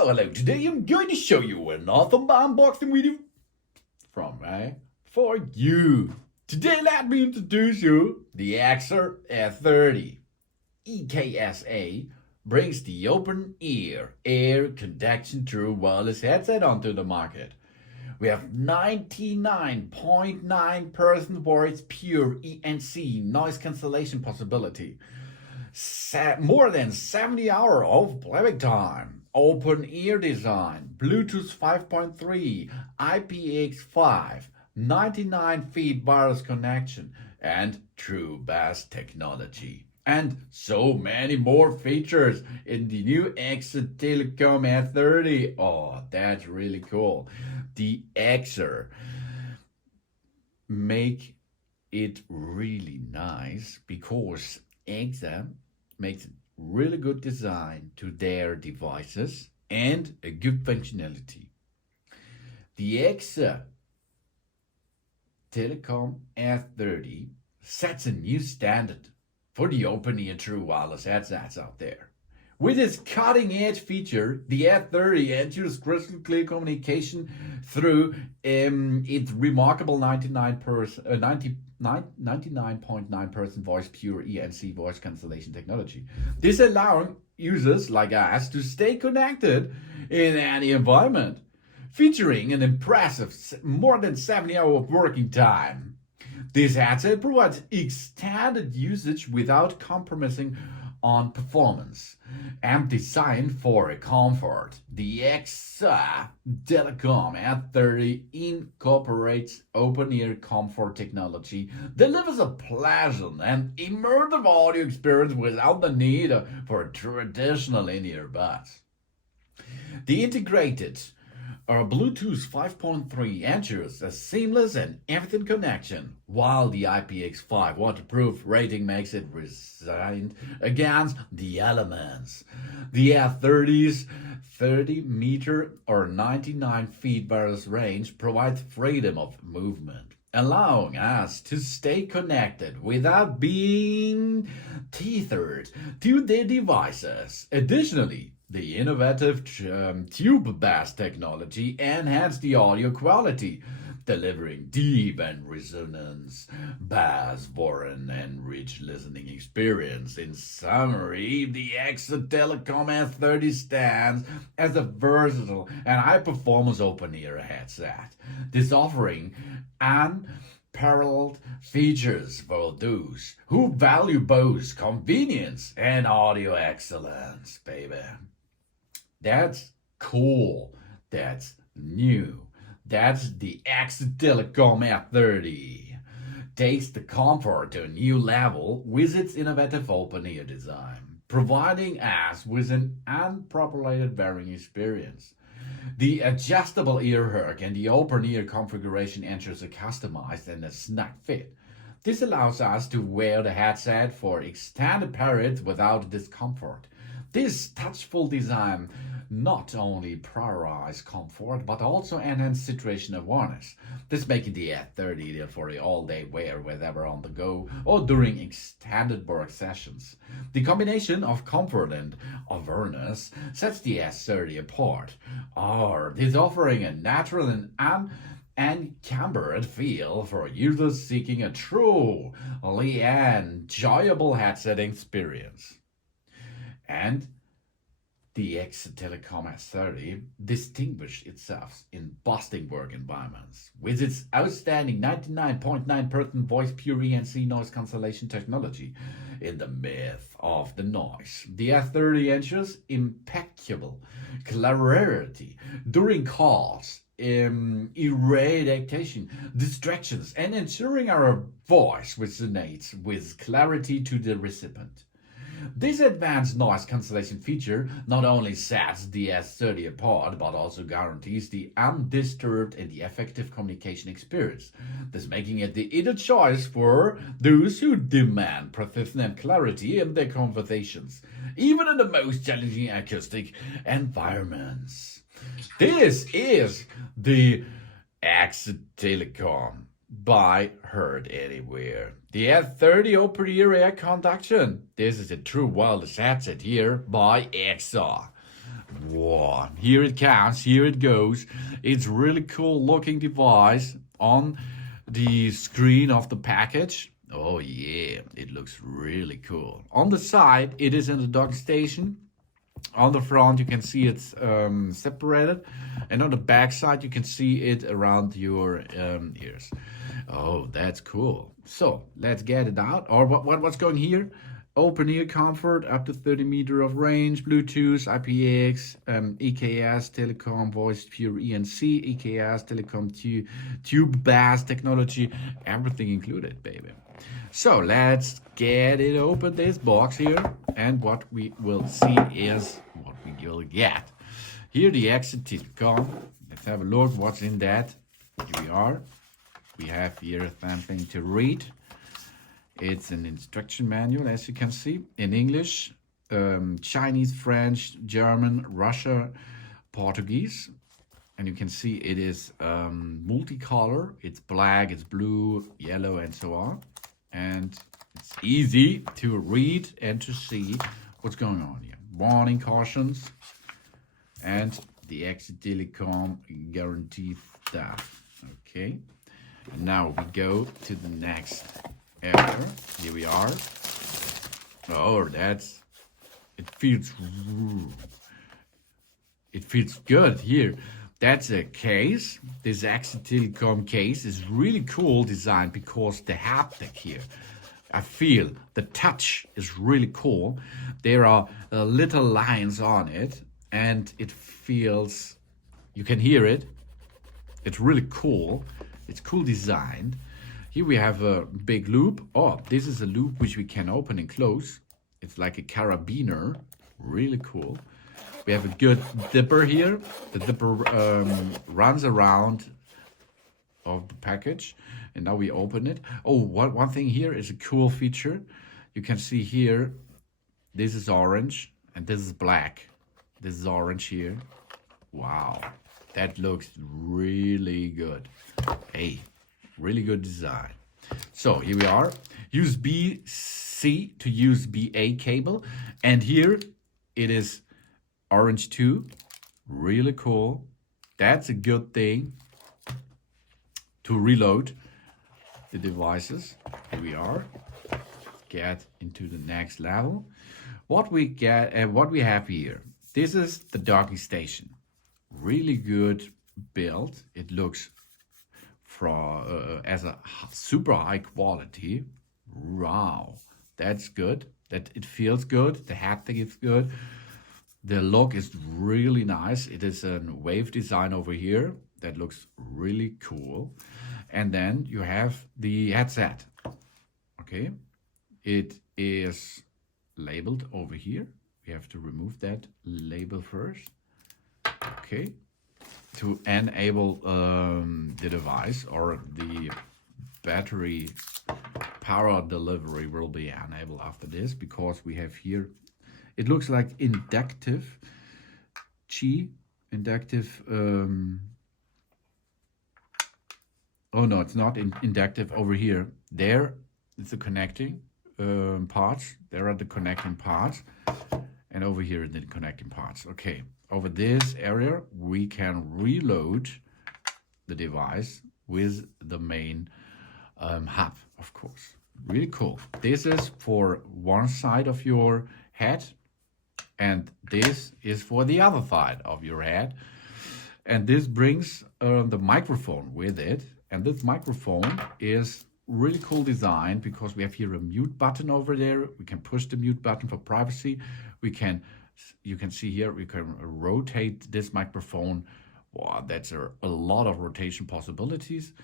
Hello. Today I'm going to show you another unboxing video from for you. Today let me introduce you the EKSA S30. EKSA brings the open ear air conduction true wireless headset onto the market. We have 99.9% VoicePure ENC Noise Cancellation possibility. More than 70 hours of playback time, open ear design, Bluetooth 5.3, IPX5, 99 feet wireless connection, and TubeBass Technology. And so many more features in the new EKSAtelecom S30. Oh, that's really cool. The EKSA make it really nice because EKSA makes really good design to their devices and a good functionality. The EKSAtelecom S30 sets a new standard for the open-ear true wireless headsets out there. With its cutting-edge feature, the S30 ensures crystal clear communication through its remarkable 99.9% VoicePure ENC voice cancellation technology. This allowing users like us to stay connected in any environment, featuring an impressive more than 70 hours of working time. This headset provides extended usage without compromising on performance and designed for comfort. The EKSAtelecom S30 incorporates open-ear comfort technology, delivers a pleasant and immersive audio experience without the need for traditional in-ear buds. The integrated Bluetooth 5.3 ensures a seamless and everything connection, while the IPX5 waterproof rating makes it resilient against the elements. The S30's 30-meter or 99 feet wireless range provides freedom of movement, allowing us to stay connected without being tethered to their devices. Additionally, the innovative TubeBass Technology enhanced the audio quality, delivering deep and resonance, bass, foreign, and rich listening experience. In summary, the EKSAtelecom S30 stands as a versatile and high-performance open-ear headset. This offering unparalleled features for those who value both convenience and audio excellence, baby. That's cool. That's new. That's the EKSAtelecom S30. Takes the comfort to a new level with its innovative open-ear design, providing us with an unparalleled wearing experience. The adjustable ear hook and the open-ear configuration ensures a customized and a snug fit. This allows us to wear the headset for extended periods without discomfort. This touchful design not only prioritizes comfort but also enhances situation awareness. This making the S30 ideal for the all-day wear, whether on the go or during extended work sessions. The combination of comfort and awareness sets the S30 apart. This offering a natural and unencumbered feel for users seeking a truly enjoyable headset experience. And the EKSAtelecom S30 distinguished itself in bustling work environments with its outstanding 99.9% VoicePure ENC Noise Cancellation technology. In the myth of the noise, the S30 ensures impeccable clarity during calls, eradication, distractions, and ensuring our voice resonates with clarity to the recipient. This advanced noise cancellation feature not only sets the S30 apart, but also guarantees the undisturbed and the effective communication experience, thus making it the ideal choice for those who demand precision and clarity in their conversations, even in the most challenging acoustic environments. This is the EKSAtelecom by Heard Anywhere. The S30 open-ear air conduction. This is a true wireless headset here by EKSA. Whoa, here it comes, here it goes. It's really cool looking device on the screen of the package. Oh yeah, it looks really cool. On the side, it is in the dock station. On the front, you can see it's separated. And on the back side, you can see it around your ears. Oh, that's cool. So let's get it out. Or what's going here? Open ear comfort, up to 30 meters of range, Bluetooth, IPX, EKSAtelecom VoicePure ENC, EKSAtelecom TubeBass Technology, everything included, baby. So let's get it open, this box here, and what we will see is what we will get. Here the EKSAtelecom. Let's have a look what's in that. Here we are. We have here something to read. It's an instruction manual, as you can see, in English, Chinese, French, German, Russia, Portuguese. And you can see it is multicolor. It's black, it's blue, yellow, and so on. And it's easy to read and to see what's going on here. Warning, cautions, and the EKSAtelecom guarantee stuff. Okay. And now we go to the next area. Here we are. Oh, it feels good here. That's a case. This EKSAtelecom case is really cool design because the haptic here, I feel the touch is really cool. There are little lines on it and it feels, you can hear it. It's really cool. It's cool designed. Here we have a big loop. Oh, this is a loop which we can open and close. It's like a carabiner. Really cool. We have a good dipper here. The dipper runs around of the package. And now we open it. Oh, one thing here is a cool feature. You can see here, this is orange and this is black. This is orange here. Wow, that looks really good. Hey, really good design. So here we are, USB-C to USB-A cable. And here it is orange too, really cool. That's a good thing to reload the devices. Here we are, get into the next level. What we get and what we have here, this is the docking station. Really good build. It looks as a super high quality. Wow, that's good. That it feels good. The haptic is good. The look is really nice. It is a wave design over here that looks really cool. And then you have the headset. Okay, it is labeled over here. We have to remove that label first. Okay, to enable the device, or the battery power delivery will be enabled after this, because we have here, it looks like inductive oh no, it's not inductive over here. There is the connecting parts. There are the connecting parts, and over here the connecting parts. Okay, over this area we can reload the device with the main hub, of course. Really cool. This is for one side of your head, and this is for the other side of your head. And this brings the microphone with it. And this microphone is really cool design, because we have here a mute button over there. We can push the mute button for privacy. You can see here, we can rotate this microphone. Wow, that's a lot of rotation possibilities.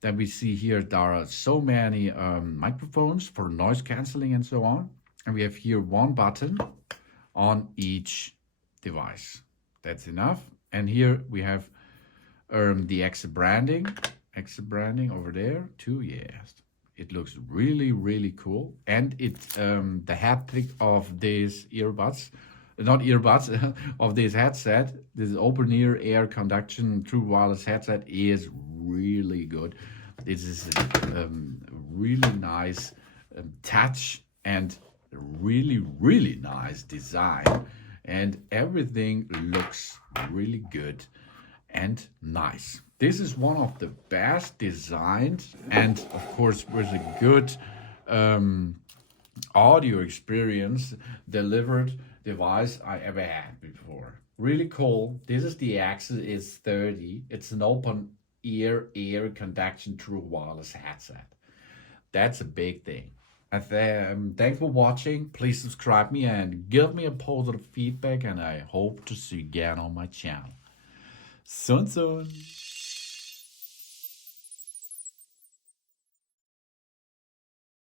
Then we see here there are so many microphones for noise cancelling and so on. And we have here one button on each device. That's enough. And here we have the EKSA branding over there too. Yes, it looks really, really cool. And the haptic of these earbuds, not earbuds, of this headset, this open ear air conduction true wireless headset, is really good. This is a really nice touch and really, really nice design. and everything looks really good and nice. This is one of the best designed and of course with a good audio experience delivered device I ever had before. Really cool. This is the EKSA S30. It's an open ear conduction true wireless headset. That's a big thing. Thanks for watching. Please subscribe me and give me a positive feedback, and I hope to see you again on my channel. Soon.